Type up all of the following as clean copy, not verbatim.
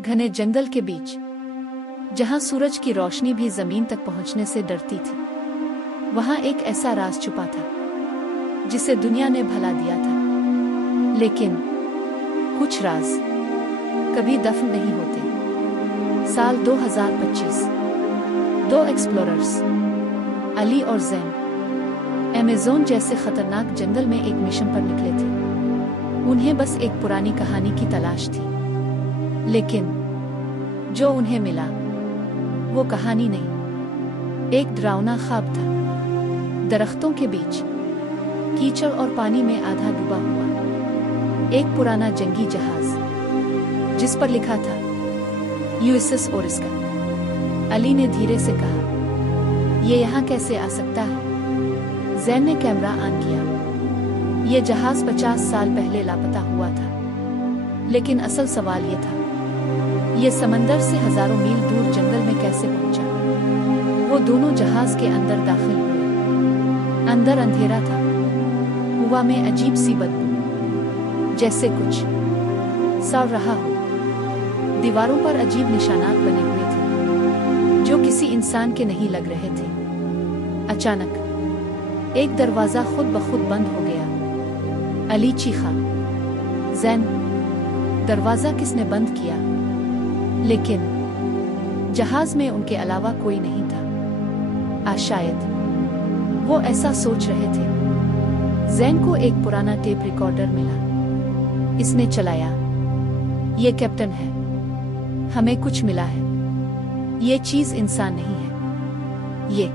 घने जंगल के बीच, जहां सूरज की रोशनी भी जमीन तक पहुंचने से डरती थी, वहां एक ऐसा राज छुपा था जिसे दुनिया ने भुला दिया था। लेकिन कुछ राज कभी दफन नहीं होते। साल 2025। दो एक्सप्लोरर्स, अली और ज़ैन, अमेज़न जैसे खतरनाक जंगल में एक मिशन पर निकले थे। उन्हें बस एक पुरानी कहानी की तलाश थी, लेकिन जो उन्हें मिला वो कहानी नहीं, एक डरावना ख्वाब था। दरख्तों के बीच, कीचड़ और पानी में आधा डूबा हुआ एक पुराना जंगी जहाज, जिस पर लिखा था यूएसएस ओरिस्का। अली ने धीरे से कहा, ये यहाँ कैसे आ सकता है? ज़ैन ने कैमरा ऑन किया। ये जहाज 50 साल पहले लापता हुआ था, लेकिन असल सवाल ये था, ये समंदर से हजारों मील दूर जंगल में कैसे पहुंचा? वो दोनों जहाज के अंदर दाखिल हुए। अंदर अंधेरा था, हवा में अजीब सी बदबू, जैसे कुछ सड़ रहा हो। दीवारों पर अजीब निशानात बने हुए थे, जो किसी इंसान के नहीं लग रहे थे। अचानक एक दरवाजा खुद ब खुद बंद हो गया। अली चीखा, ज़ैन, दरवाजा किसने बंद किया? लेकिन जहाज में उनके अलावा कोई नहीं था। शायद वो ऐसा सोच रहे थे। ज़ैन को एक पुराना टेप रिकॉर्डर मिला। इसने चलाया। ये कैप्टन है, हमें कुछ मिला है। ये चीज इंसान नहीं है, ये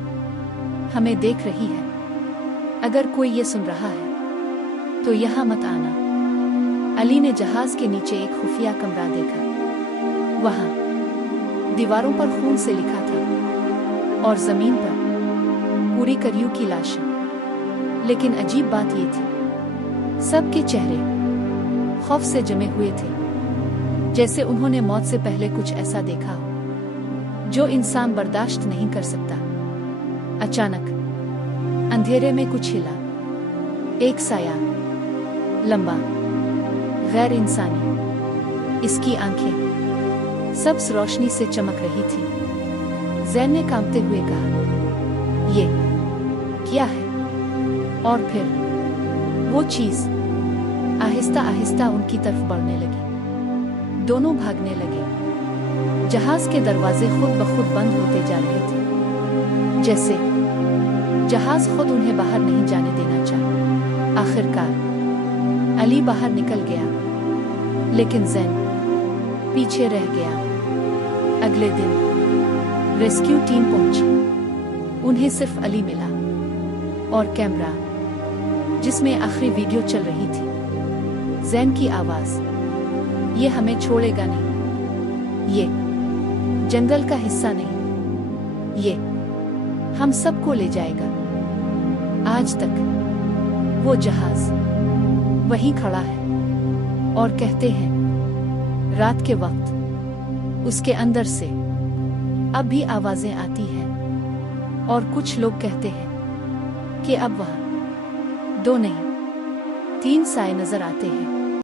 हमें देख रही है। अगर कोई ये सुन रहा है तो यहाँ मत आना। अली ने जहाज के नीचे एक खुफिया कमरा देखा। वहां दीवारों पर खून से लिखा था और जमीन पर पूरी करियों की लाशें। लेकिन अजीब बात ये थी, सबके चेहरे खौफ से जमे हुए थे, जैसे उन्होंने मौत से पहले कुछ ऐसा देखा हो जो इंसान बर्दाश्त नहीं कर सकता। अचानक अंधेरे में कुछ हिला। एक साया, लंबा, गैर इंसानी। इसकी आंखें सब्ज रोशनी से चमक रही थी। ज़ैन ने कांपते हुए कहा, ये क्या है? और फिर वो चीज आहिस्ता आहिस्ता उनकी तरफ बढ़ने लगी। दोनों भागने लगे। जहाज के दरवाजे खुद ब खुद बंद होते जा रहे थे, जैसे जहाज खुद उन्हें बाहर नहीं जाने देना चाहा। आखिरकार अली बाहर निकल गया, लेकिन ज़ैन पीछे रह गया। अगले दिन रेस्क्यू टीम पहुंची। उन्हें सिर्फ अली मिला और कैमरा जिसमें आखिरी वीडियो चल रही थी। ज़ैन की आवाज, ये हमें छोड़ेगा नहीं, ये जंगल का हिस्सा नहीं, ये हम सबको ले जाएगा। आज तक वो जहाज वहीं खड़ा है और कहते हैं रात के वक्त उसके अंदर से अब भी आवाजें आती हैं। और कुछ लोग कहते हैं कि अब वहां 2 नहीं 3 साए नजर आते हैं।